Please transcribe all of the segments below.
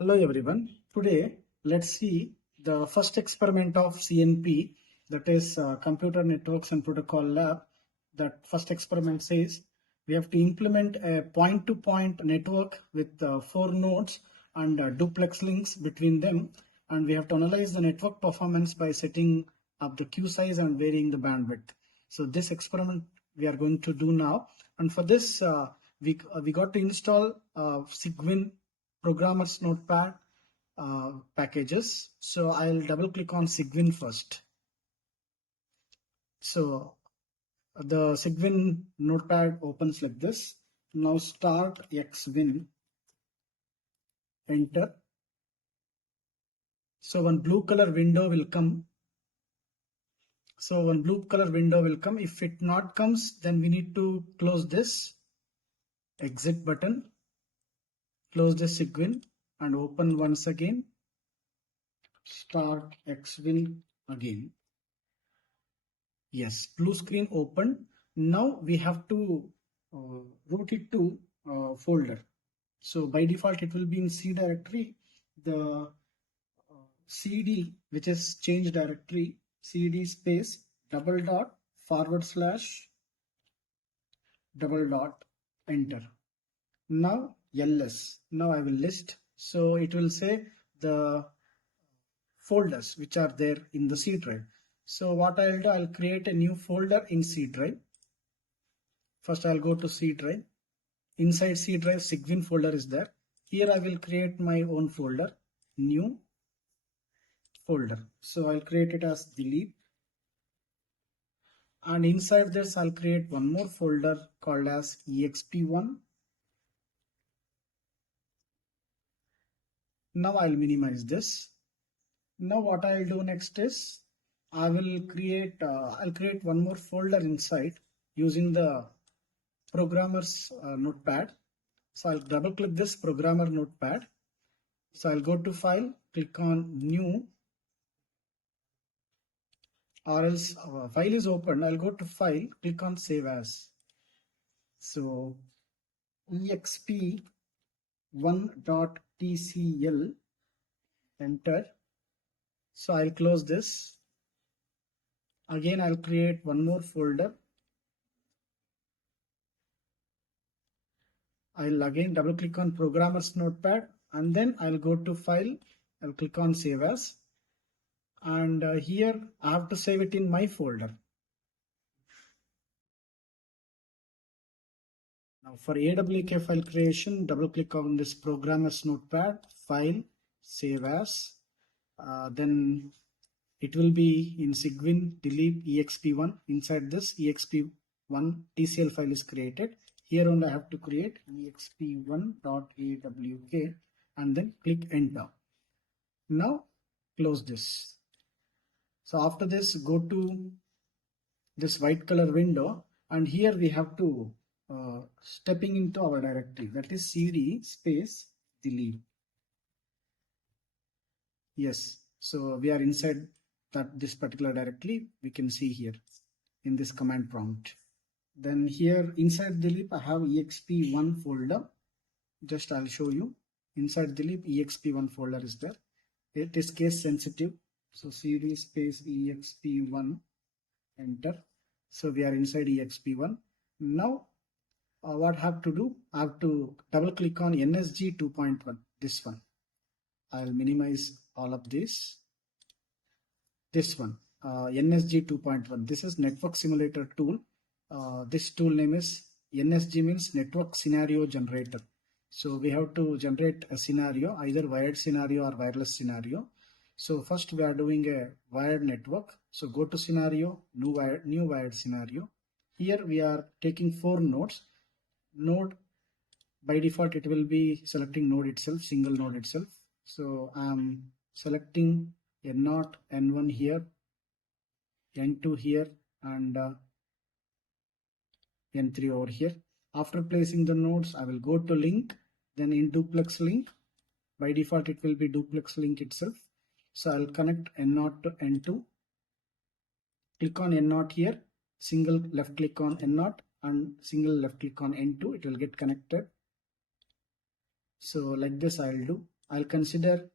Hello everyone. Today let's see the first experiment of CNP, that is Computer Networks and Protocol Lab. That first experiment says we have to implement a point-to-point network with 4 nodes and duplex links between them, and we have to analyze the network performance by setting up the queue size and varying the bandwidth. So this experiment we are going to do now, and for this we got to install Cygwin Programmer's Notepad packages. So I'll double click on Cygwin first. So the Cygwin Notepad opens like this. Now start Xwin, enter. So one blue color window will come. If it not comes, then we need to close this exit button, close the Cygwin and open once again. Start Xwin again. Yes, blue screen open. Now we have to route it to folder. So by default it will be in C directory. The CD, which is change directory, CD space // enter. Now ls. Now I will list. So it will say the folders which are there in the C drive. So what I'll do, I'll create a new folder in C drive. First I'll go to C drive. Inside C drive, Cygwin folder is there. Here I will create my own folder, new folder. So I'll create it as Dilip. And inside this, I'll create one more folder called as exp1. Now I'll minimize this. Now what I'll do next is I'll create one more folder inside using the programmer's notepad. So I'll double click this programmer notepad. So I'll go to file, click on new, or else file is open. I'll go to file, click on save as. So exp1.tcl, enter. So I'll close this. Again, I'll create one more folder. I'll again double click on programmer's notepad and then I'll go to file. I'll click on save as. And here I have to save it in my folder. Now for AWK file creation, double click on this programmer's notepad, file, save as. Then it will be in Cygwin Dilip exp1. Inside this exp1 TCL file is created. Here only I have to create exp1.awk and then click enter. Now close this. So after this, go to this white color window and here we have to stepping into our directory, that is cd space Dilip. Yes, so we are inside this particular directory. We can see here in this command prompt. Then here inside Dilip I have exp1 folder. Just I'll show you. Inside Dilip exp1 folder is there. It is case sensitive. So cd space exp1, enter. So we are inside exp1. Now what I have to do? I have to double click on NSG 2.1. This one. I'll minimize all of this. This one, NSG 2.1. This is network simulator tool. This tool name is NSG, means network scenario generator. So we have to generate a scenario, either wired scenario or wireless scenario. So first we are doing a wired network. So go to scenario, new wired scenario. Here we are taking 4 nodes. Node by default it will be selecting node itself, single node itself. So I'm selecting N0, N1 here, N2 here, and N3 over here. After placing the nodes, I will go to link, then in duplex link. By default, it will be duplex link itself. So I'll connect N0 to N2. Click on N0 here, single left click on N0 and single left click on N2. It will get connected. So like this I'll do. I'll consider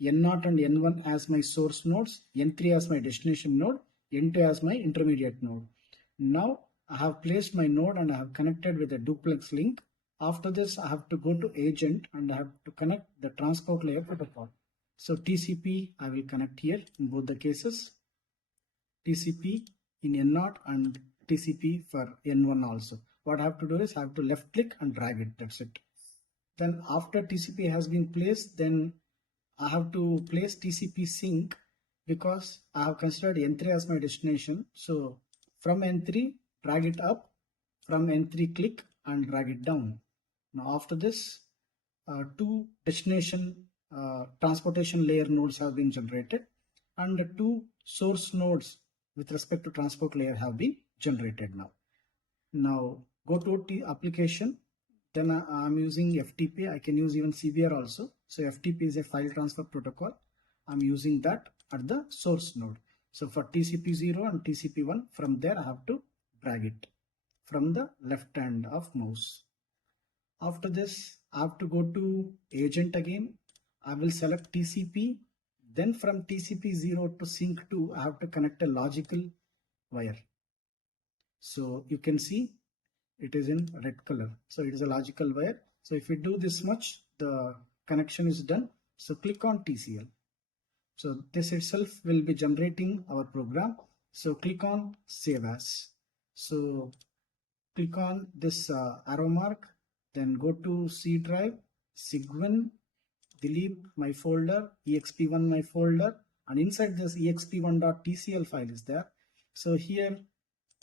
N0 and N1 as my source nodes, N3 as my destination node, N2 as my intermediate node. Now I have placed my node and I have connected with a duplex link. After this, I have to go to agent and I have to connect the transport layer protocol. So TCP I will connect here in both the cases. TCP in N0 and TCP for N1 also. What I have to do is I have to left click and drag it. That's it. Then after TCP has been placed, then I have to place TCP sync because I have considered N3 as my destination. So from N3, drag it up, from N3 click and drag it down. Now after this, two destination transportation layer nodes have been generated and the two source nodes with respect to transport layer have been generated now. Now go to application. Then I'm using FTP. I can use even CBR also. So FTP is a file transfer protocol. I'm using that at the source node. So for TCP0 and TCP1, from there I have to drag it from the left hand of mouse. After this, I have to go to agent again. I will select TCP. Then from TCP0 to sync2, I have to connect a logical wire. So you can see it is in red color. So it is a logical wire. So if we do this much, the connection is done. So click on TCL. So this itself will be generating our program. So click on save as. So click on this arrow mark, then go to C drive, Sigwin, delete my folder, exp1 my folder, and inside this exp1.tcl file is there. So here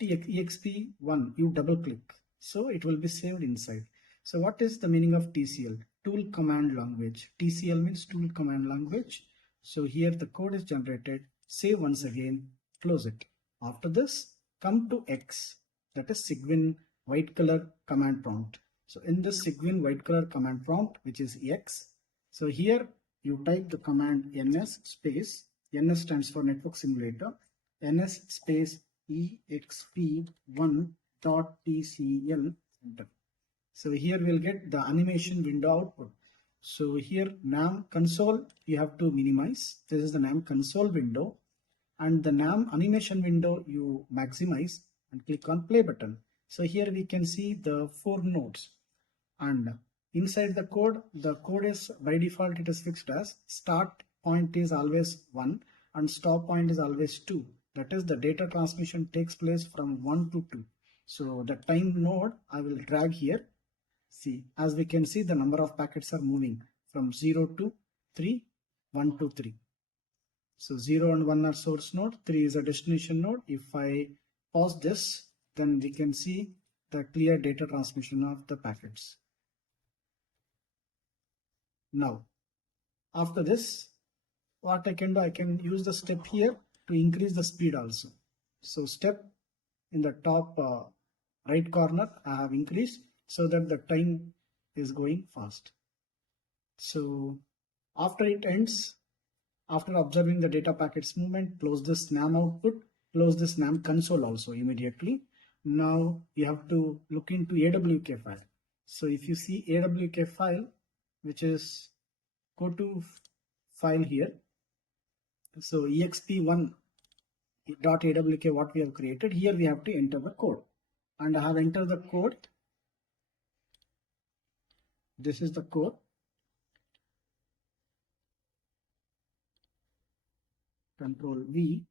exp1, you double click. So it will be saved inside. So what is the meaning of TCL? Tool command language. TCL means tool command language. So here the code is generated. Save once again, close it. After this, come to X, that is Sigwin white color command prompt. So in this Sigwin white color command prompt, which is X, so here you type the command ns space, ns stands for network simulator, ns space exp1.tcl, enter. So here we'll get the animation window output. So here NAM console you have to minimize. This is the NAM console window, and the NAM animation window you maximize and click on play button. So here we can see the 4 nodes, and inside the code is by default it is fixed as start point is always 1 and stop point is always 2. That is, the data transmission takes place from 1 to 2. So the time node I will drag here. See, as we can see, the number of packets are moving from 0 to 3, 1 to 3. So 0 and 1 are source node, 3 is a destination node. If I pause this, then we can see the clear data transmission of the packets. Now, after this, what I can do, I can use the step here to increase the speed also. So step in the top right corner, I have increased so that the time is going fast. So after it ends, after observing the data packets movement, close this NAM output, close this NAM console also immediately. Now you have to look into AWK file. So if you see AWK file, which is, go to file here. So exp1.awk, what we have created, here we have to enter the code. And I have entered the code. This is the code. Control V.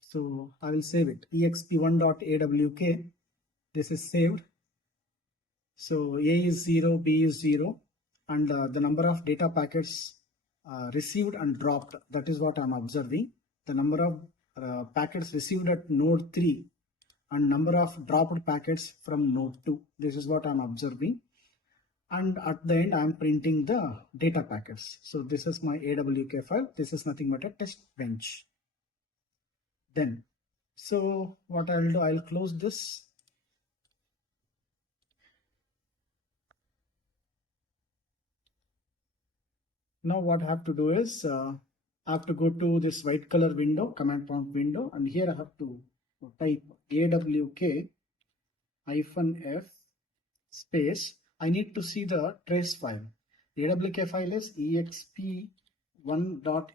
So I will save it. exp1.awk. This is saved. So A is 0, B is 0, and the number of data packets received and dropped, that is what I am observing. The number of packets received at node 3 and number of dropped packets from node 2. This is what I am observing. And at the end, I am printing the data packets. So this is my AWK file. This is nothing but a test bench. Then, so what I'll do, I'll close this. Now what I have to do is, I have to go to this white color window, command prompt window, and here I have to type AWK-F space. I need to see the trace file. AWK file is exp1.awk,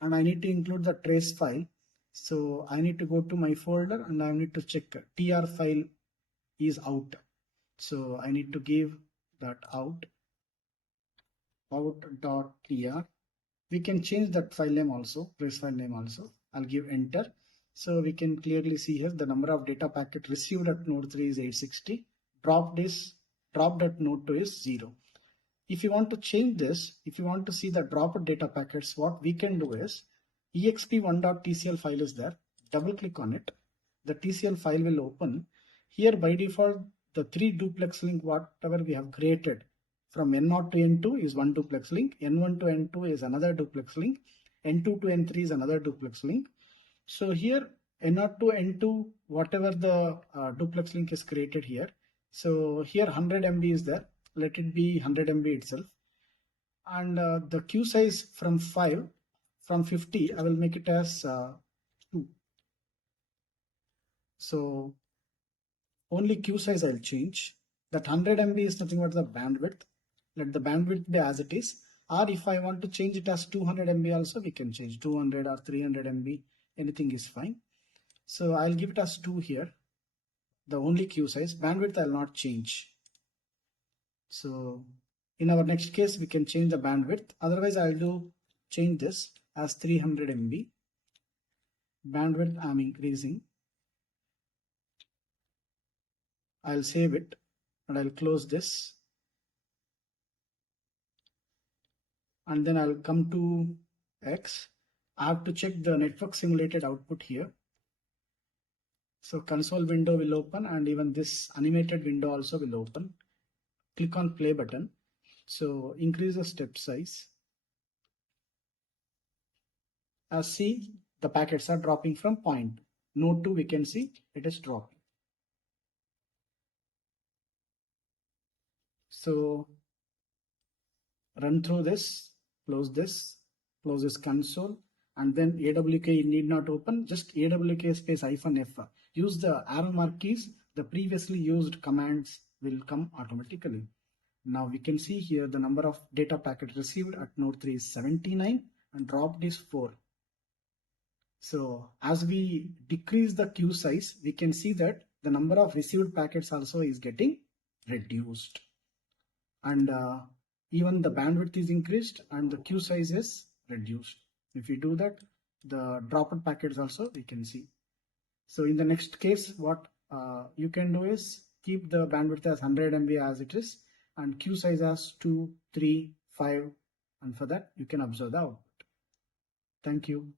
and I need to include the trace file. So I need to go to my folder and I need to check tr file is out. So I need to give that out.tr. We can change that file name also, trace file name also. I'll give enter. So we can clearly see here the number of data packet received at node 3 is 860. Dropped at node 2 is 0. If you want to change this, if you want to see the dropped data packets, what we can do is exp1.tcl file is there. Double click on it. The TCL file will open. Here by default, the 3 duplex link whatever we have created from N0 to N2 is one duplex link. N1 to N2 is another duplex link. N2 to N3 is another duplex link. So here N0 to N2, whatever the duplex link is created here. So here 100 MB is there. Let it be 100 MB itself. And the queue size from 50, I will make it as 2. So only queue size I'll change. That 100 MB is nothing but the bandwidth. Let the bandwidth be as it is. Or if I want to change it as 200 MB also, we can change 200 or 300 MB. Anything is fine. So I'll give it as 2 here. The only queue size. Bandwidth I'll not change. So in our next case, we can change the bandwidth. Otherwise, I'll change this as 300 MB. Bandwidth I'm increasing. I'll save it and I'll close this. And then I'll come to X. I have to check the network simulated output here. So console window will open and even this animated window also will open. Click on play button. So increase the step size. As see, the packets are dropping from point. Node 2 we can see it is dropping. So run through this, close this console, and then AWK need not open, just AWK space -F. Use the arrow mark keys, the previously used commands will come automatically. Now we can see here the number of data packets received at node 3 is 79 and dropped is 4. So as we decrease the queue size, we can see that the number of received packets also is getting reduced. And even the bandwidth is increased and the queue size is reduced. If we do that, the dropped packets also we can see. So in the next case, what you can do is keep the bandwidth as 100 MB as it is and queue size as 2, 3, 5, and for that you can observe the output. Thank you.